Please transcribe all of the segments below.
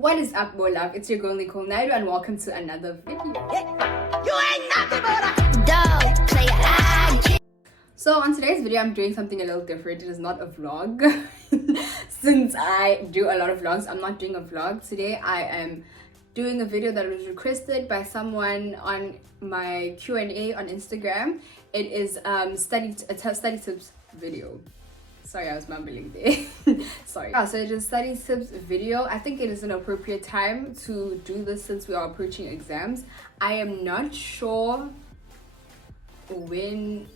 What is up, boy love? It's your girl Nicole Naidu and welcome to another video. You ain't nothing but a dog player. So on today's video, I'm doing something a little different. It is not a vlog. Since I do a lot of vlogs, I'm not doing a vlog. Today I am doing a video that was requested by someone on my Q&A on Instagram. It is a study tips video. Sorry, I was mumbling there. Sorry. So it is study tips video. I think it is an appropriate time to do this since we are approaching exams. I am not sure when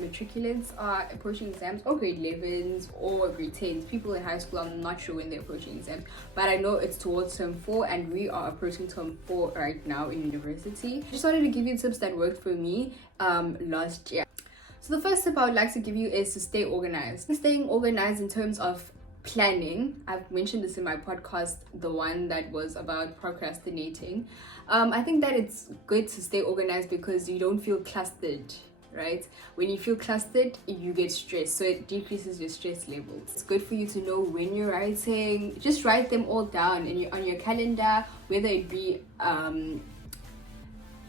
matriculants are approaching exams, or grade 11s or grade 10s. People in high school, I'm not sure when they're approaching exams, but I know it's towards term 4 and we are approaching term 4 right now in university. Just wanted to give you tips that worked for me last year. So the first tip I would like to give you is to stay organized. Staying organized in terms of planning. I've mentioned this in my podcast, the one that was about procrastinating. I think that it's good to stay organized because you don't feel clustered, right? When you feel clustered, you get stressed, so it decreases your stress levels. It's good for you to know when you're writing. Just write them all down on your calendar, whether it be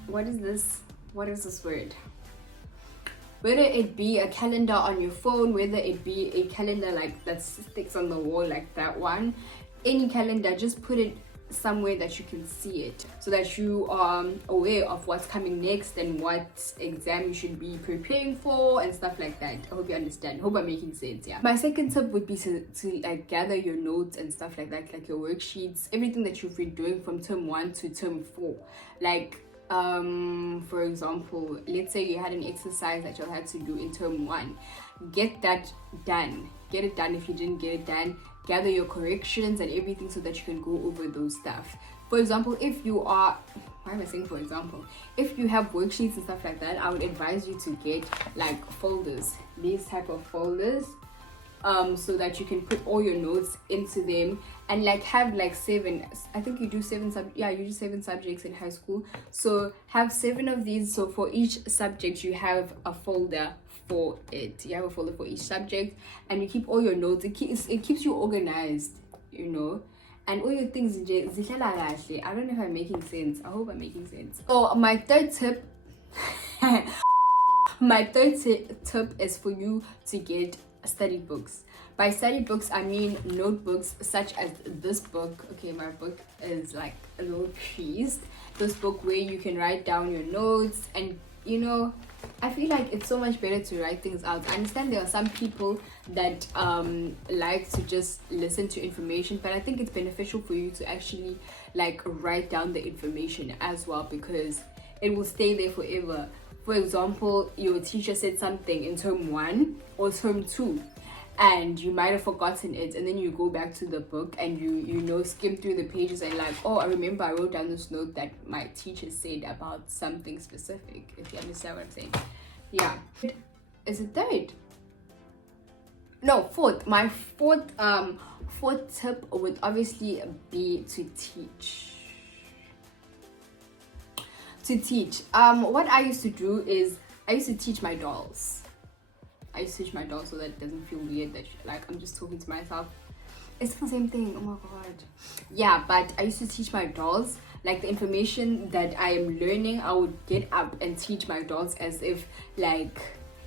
what is this word? Whether it be a calendar on your phone, whether it be a calendar like that sticks on the wall like that one, any calendar, just put it somewhere that you can see it so that you are aware of what's coming next and what exam you should be preparing for and stuff like that. I hope you understand. Hope I'm making sense. Yeah. My second tip would be to like gather your notes and stuff like that, like your worksheets, everything that you've been doing from term 1 to term 4. Like for example, let's say you had an exercise that you had to do in term 1. Get that done. Get it done. If you didn't get it done, gather your corrections and everything so that you can go over those stuff. For example, if you are, why am I saying for example? If you have worksheets and stuff like that, I would advise you to get like folders, these type of folders, so that you can put all your notes into them and like have like 7, I think you do 7 you do 7 subjects in high school, so have 7 of these. So for each subject you have a folder for it. You have a folder for each subject and you keep all your notes. It keeps you organized, you know, and all your things. I don't know if I'm making sense. I hope I'm making sense. So my third tip tip is for you to get study books. By study books, I mean notebooks such as this book. Okay, my book is like a little creased. This book where you can write down your notes, and you know, I feel like it's so much better to write things out. I understand there are some people that like to just listen to information, but I think it's beneficial for you to actually like write down the information as well, because it will stay there forever. For example, your teacher said something in term 1 or term 2 and you might have forgotten it, and then you go back to the book and you know, skim through the pages and like, oh, I remember I wrote down this note that my teacher said about something specific, if you understand what I'm saying. Yeah. Is it third? No, fourth. My fourth tip would obviously be to teach. What I used to do is I used to teach my dolls. So that it doesn't feel weird that like I'm just talking to myself. It's the same thing. Oh my god. Yeah, but I used to teach my dolls. Like the information that I am learning, I would get up and teach my dolls as if like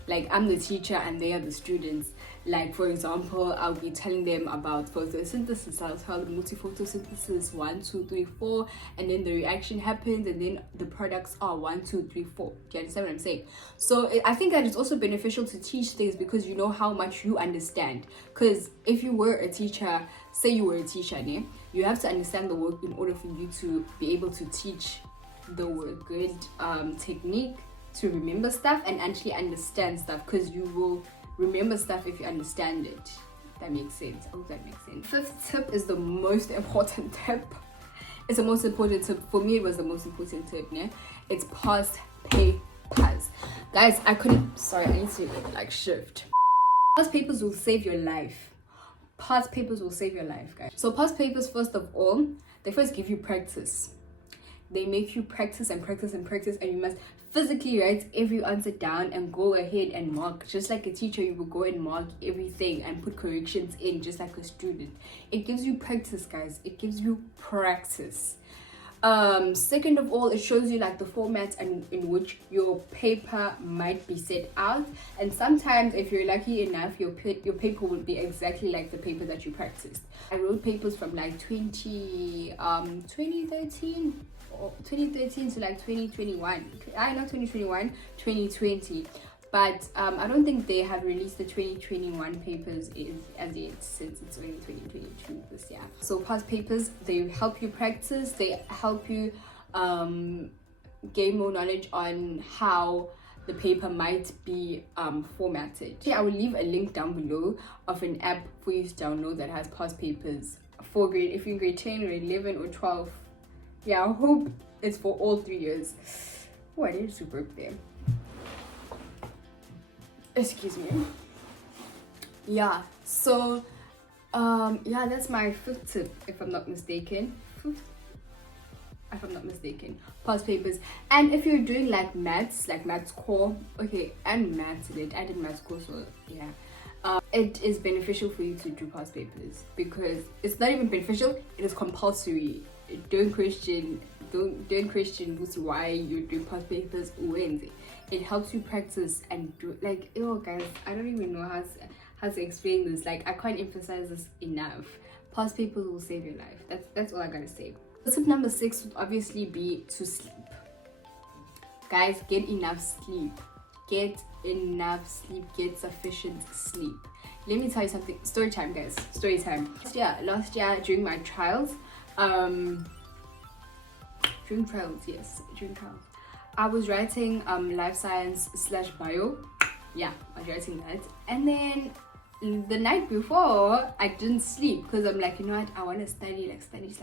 I'm the teacher and they are the students. Like for example, I'll be telling them about photosynthesis. I'll tell them multi-photosynthesis 1, 2, 3, 4, and then the reaction happens, and then the products are 1, 2, 3, 4. Do you understand what I'm saying? So I think that it's also beneficial to teach things because you know how much you understand. Because if you were a teacher, say you were a teacher, you have to understand the work in order for you to be able to teach the work. Good technique to remember stuff and actually understand stuff, because you will remember stuff if you understand it. That makes sense. I hope that makes sense. Fifth tip is the most important tip. It's the most important tip. For me, it was the most important tip. It's past papers. Guys, I need to like shift. Past papers will save your life. Past papers will save your life, guys. So past papers, first of all, they first give you practice. they make you practice and practice and practice, and you must physically write every answer down and go ahead and mark. Just like a teacher, you will go and mark everything and put corrections in, just like a student. It gives you practice, guys. It gives you practice. Second of all, it shows you like the format and in which your paper might be set out, and sometimes if you're lucky enough, your paper will be exactly like the paper that you practiced. I wrote papers from like 2013 to like 2021. Not 2021, 2020. But I don't think they have released the 2021 papers as yet, since it's only 2022 this year. So past papers, they help you practice, they help you gain more knowledge on how the paper might be formatted. I will leave a link down below of an app for you to download that has past papers for grade, if you're in grade 10 or 11 or 12. Yeah, I hope it's for all 3 years. Oh, I need to burp there. Excuse me. Yeah, so yeah, that's my 5th tip, if I'm not mistaken. Past papers. And if you're doing like maths core, okay, and maths, I did maths core, so yeah, it is beneficial for you to do past papers, because it's not even beneficial, it is compulsory. Don't question why you're doing past papers Wednesday. It helps you practice and do, like, guys, I don't even know how to explain this. Like, I can't emphasize this enough. Past papers will save your life. That's all I gotta say. Tip number 6 would obviously be to sleep. Guys, get enough sleep. Get sufficient sleep. Let me tell you something. Story time, guys. Story time. Last year during my trials, during trials, I was writing life science / bio. Yeah, I was writing that. And then the night before, I didn't sleep because I'm like, you know what, I want to study, like study.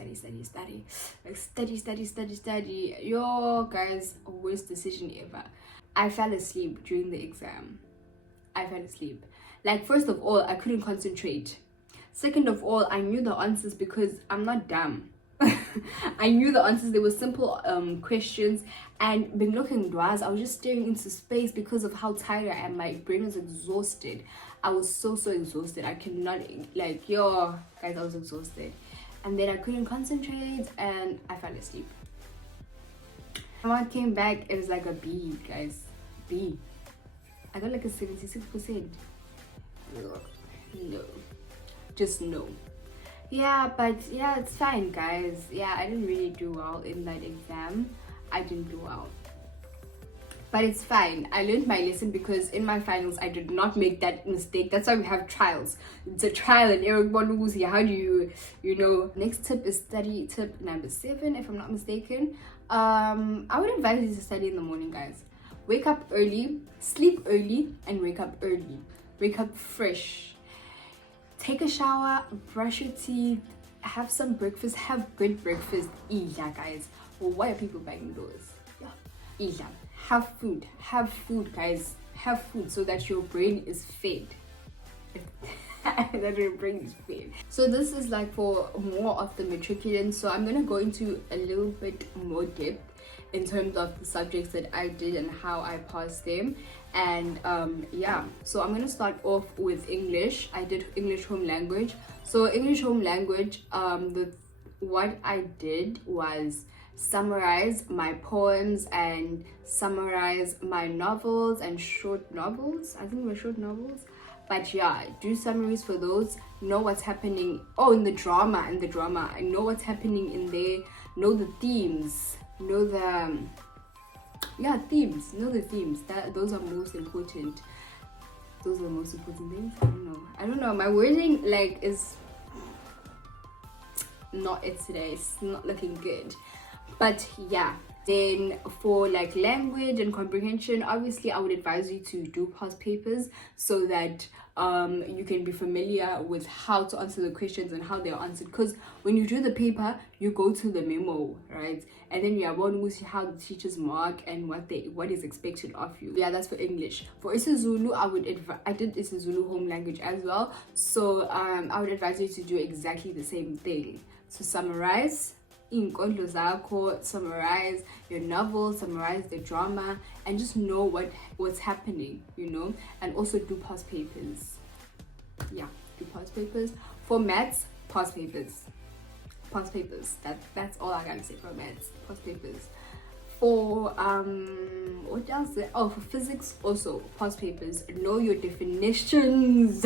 Yo, guys, worst decision ever. I fell asleep during the exam. Like, first of all, I couldn't concentrate. Second of all, I knew the answers because I'm not dumb. I knew the answers. They were simple questions, and I was just staring into space because of how tired I am. My brain was exhausted. I was so exhausted. I cannot, like, guys, I was exhausted, and then I couldn't concentrate and I fell asleep. And when I came back, it was like a B, guys. B. I got like a 76%. No, just no. Yeah, but yeah, it's fine, guys. Yeah, I didn't really do well in that exam. I didn't do well, but it's fine. I learned my lesson, because in my finals I did not make that mistake. That's why we have trials. It's a trial and error. How do you know? Next tip is study tip number 7, if I'm not mistaken. I would advise you to study in the morning, guys. Wake up early, sleep early, and wake up early. Wake up fresh. Take a shower, brush your teeth, have some breakfast, have good breakfast. Ida, guys. Well, why are people buying those? Yeah. Ida. Have food, guys. Have food so that your brain is fed. That your brain is fed. So this is like for more of the matriculants. So I'm gonna go into a little bit more depth in terms of the subjects that I did and how I passed them. And yeah, so I'm gonna start off with English. I did English home language. So English home language, what I did was summarize my poems and summarize my novels and short novels. I think they were short novels. But yeah, do summaries for those. Know what's happening. Oh, in the drama. I know what's happening in there. Know the themes. Know the themes. Those are most important. Those are the most important things. I don't know. My wording is not it today. It's not looking good. But yeah. Then for language and comprehension, obviously I would advise you to do past papers so that you can be familiar with how to answer the questions and how they're answered. Because when you do the paper, you go to the memo, right? And then you are going to see how the teachers mark and what is expected of you. Yeah, that's for English. For isiZulu, I did isiZulu home language as well. So I would advise you to do exactly the same thing. So summarize inkondlo zakho, summarize your novel, summarize the drama, and just know what's happening, you know. And also do past papers. Yeah, do past papers. For maths, past papers. Past papers. That's all I gotta say for maths. Past papers. For what else? Oh, for physics also past papers. Know your definitions.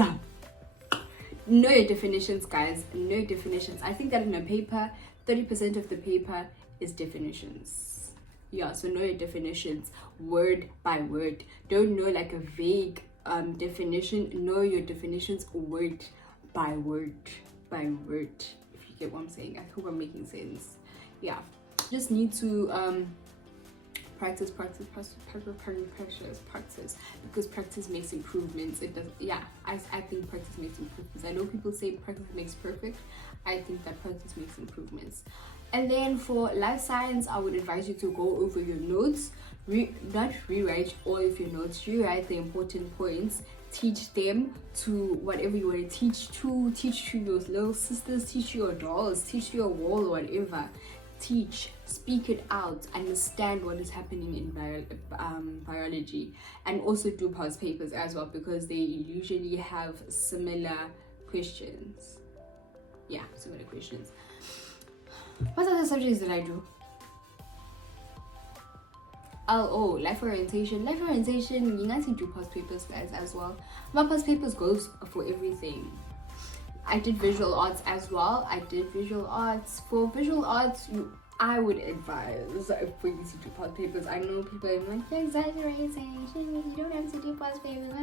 Know your definitions, guys. Know your definitions. I think that in a paper, 30% of the paper is definitions. Yeah, so know your definitions word by word. Don't know like a vague definition. Know your definitions word by word by word. If you get what I'm saying, I hope I'm making sense. Yeah, just need to practice, because practice makes improvements. It does. Yeah, I think practice makes improvements. I know people say practice makes perfect. I think that practice makes improvements. And then for life science, I would advise you to go over your notes. Not rewrite all of your notes. Rewrite the important points. Teach them to whatever you want to teach to. Teach to your little sisters. Teach to your dolls. Teach to your wall or whatever. Teach, speak it out, understand what is happening in biology, and also do past papers as well, because they usually have similar questions. Yeah, similar questions. What other subjects did I do? Oh, life orientation. Life orientation, you need to do past papers, guys, as well. My past papers goes for everything. I did visual arts as well. I did visual arts. For visual arts, I would advise for you to do past papers. I know people are like, you're exaggerating. You don't have to do past papers.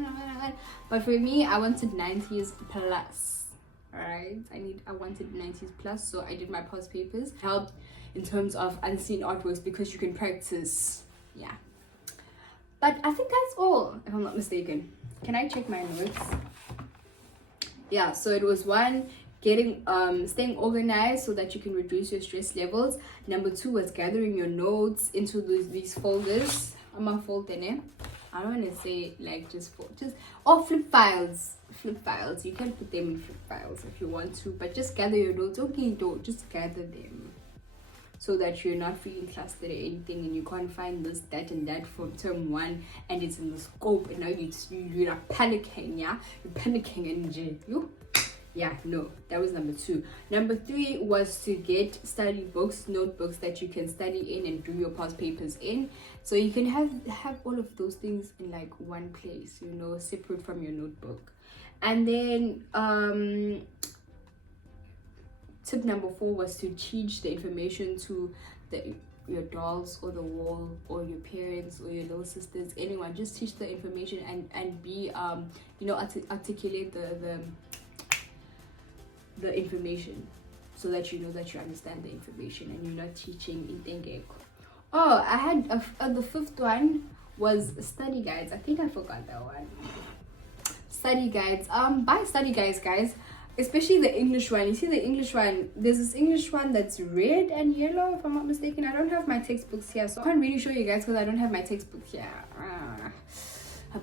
But for me, I wanted 90s plus. Alright, I wanted 90s plus, so I did my past papers. Helped in terms of unseen artworks because you can practice. Yeah. But I think that's all, if I'm not mistaken. Can I check my notes? Yeah, so it was one, getting staying organized so that you can reduce your stress levels. Number 2 was gathering your notes into these folders. I'm gonna fold them. I don't want to say like just flip files. Flip files. You can put them in flip files if you want to, but just gather your notes. Okay, don't just gather them so that you're not feeling clustered or anything, and you can't find this, that, and that from term 1, and it's in the scope, and now you're panicking. Yeah, you're panicking, and you. Yeah, no, that was number 2. Number 3 was to get study books, notebooks that you can study in and do your past papers in. So you can have all of those things in like one place, you know, separate from your notebook. And then tip number 4 was to teach the information to your dolls or the wall or your parents or your little sisters, anyone. Just teach the information and be articulate the information so that you know that you understand the information and you're not teaching in Tengeko. Oh, I had the 5th one was study guides. I think I forgot that one. Study guides. Buy study guides, guys. Especially the English one. You see the English one, there's this English one that's red and yellow, if I'm not mistaken. I don't have my textbooks here, so I can't really show you guys because I don't have my textbook here.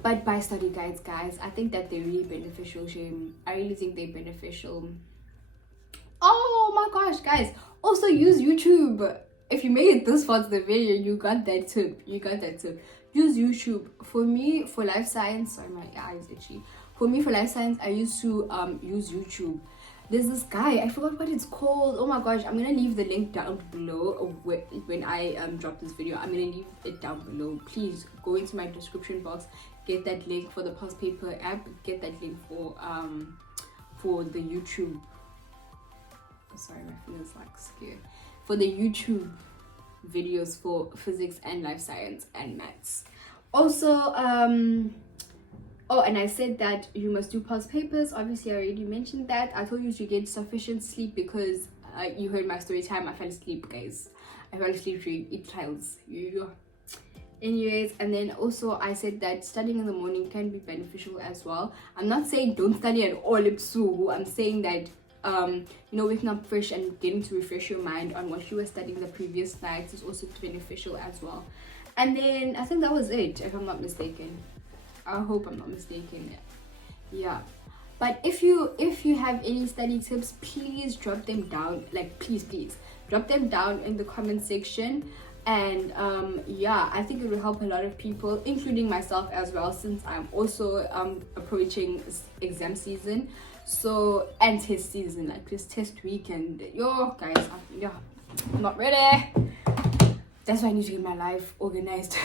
But buy study guides, guys. I think that they're really beneficial. I really think they're beneficial. Oh my gosh, guys. Also use YouTube. If you made it this far to the video, you got that tip. Use YouTube. For me, for life science, sorry, my eye is itchy. For me, for life science, I used to use YouTube. There's this guy, I forgot what it's called. Oh my gosh, I'm gonna leave the link down below when I drop this video. I'm gonna leave it down below. Please go into my description box, get that link for the past paper app, get that link for the YouTube. Oh, sorry, my fingers like scared. For the YouTube videos for physics and life science and maths. Also, oh, and I said that you must do past papers. Obviously, I already mentioned that. I told you to get sufficient sleep because you heard my story time. I fell asleep, guys. I fell asleep during eat trials. Anyways, and then also I said that studying in the morning can be beneficial as well. I'm not saying don't study at all, I'm saying that waking up fresh and getting to refresh your mind on what you were studying the previous nights is also beneficial as well. And then I think that was it, if I'm not mistaken. I hope I'm not mistaken. Yeah, but if you have any study tips, please drop them down. Like please drop them down in the comment section. And yeah, I think it will help a lot of people, including myself as well, since I'm also approaching exam season, so, and test season, like this test week. And yo guys, I'm not ready. That's why I need to get my life organized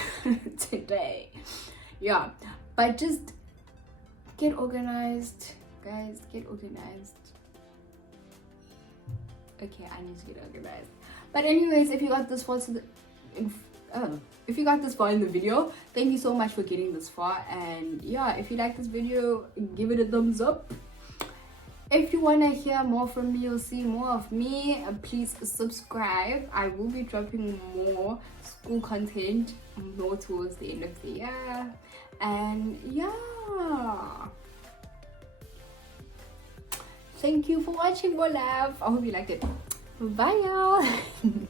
today. Yeah, but just get organized, guys. Get organized. Okay, I need to get organized. But anyways, if you got this far to the if you got this far in the video, thank you so much for getting this far. And yeah, if you like this video, give it a thumbs up. If you want to hear more from me or see more of me, please subscribe. I will be dropping more school content more towards the end of the year. And yeah, thank you for watching. More love. I hope you liked it. Bye y'all.